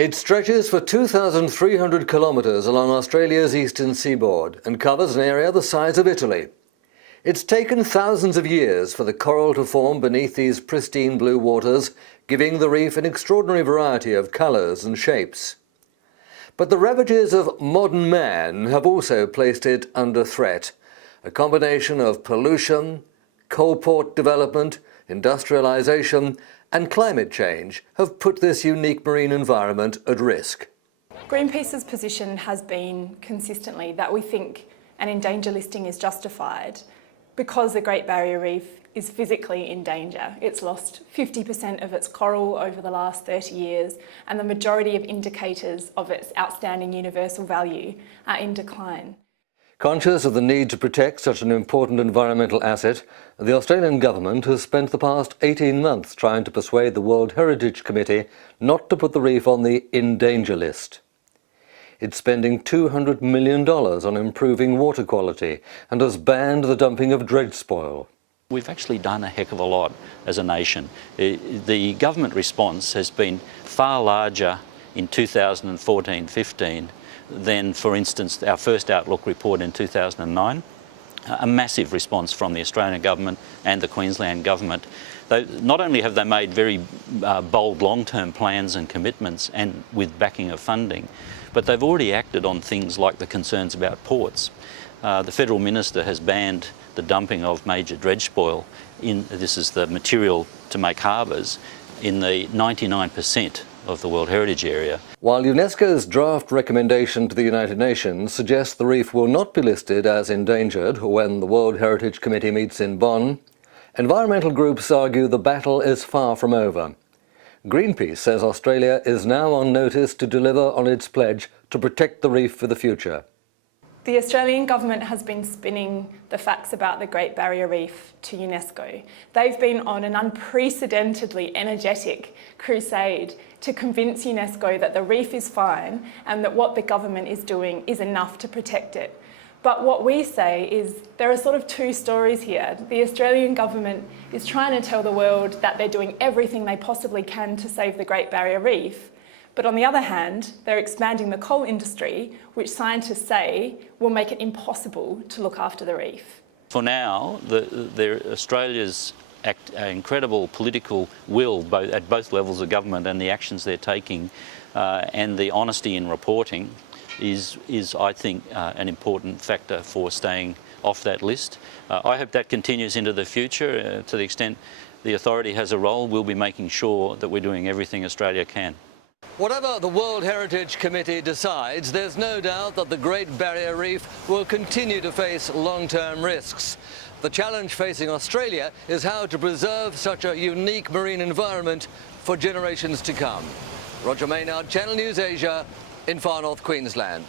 It stretches for 2,300 kilometres along Australia's eastern seaboard and covers an area the size of Italy. It's taken thousands of years for the coral to form beneath these pristine blue waters, giving the reef an extraordinary variety of colours and shapes. But the ravages of modern man have also placed it under threat. A combination of pollution, coal port development, industrialisation and climate change have put this unique marine environment at risk. Greenpeace's position has been consistently that we think an in danger listing is justified because the Great Barrier Reef is physically in danger. It's lost 50% of its coral over the last 30 years, and the majority of indicators of its outstanding universal value are in decline. Conscious of the need to protect such an important environmental asset, the Australian government has spent the past 18 months trying to persuade the World Heritage Committee not to put the reef on the in danger list. It's spending $200 million on improving water quality and has banned the dumping of dredge spoil. We've actually done a heck of a lot as a nation. The government response has been far larger in 2014-15 than, for instance, our first Outlook report in 2009. A massive response from the Australian government and the Queensland government. Not only have they made very bold long-term plans and commitments and with backing of funding, but they've already acted on things like the concerns about ports. The Federal Minister has banned the dumping of major dredge spoil, this is the material to make harbours, in the 99% of the World Heritage Area. While UNESCO's draft recommendation to the United Nations suggests the reef will not be listed as endangered when the World Heritage Committee meets in Bonn, environmental groups argue the battle is far from over. Greenpeace says Australia is now on notice to deliver on its pledge to protect the reef for the future. The Australian government has been spinning the facts about the Great Barrier Reef to UNESCO. They've been on an unprecedentedly energetic crusade to convince UNESCO that the reef is fine and that what the government is doing is enough to protect it. But what we say is there are sort of two stories here. The Australian government is trying to tell the world that they're doing everything they possibly can to save the Great Barrier Reef. But on the other hand, they're expanding the coal industry, which scientists say will make it impossible to look after the reef. For now, Australia's incredible political will at both levels of government and the actions they're taking and the honesty in reporting is I think, an important factor for staying off that list. I hope that continues into the future. To the extent the authority has a role, we'll be making sure that we're doing everything Australia can. Whatever the World Heritage Committee decides, there's no doubt that the Great Barrier Reef will continue to face long-term risks. The challenge facing Australia is how to preserve such a unique marine environment for generations to come. Roger Maynard, Channel News Asia, in far north Queensland.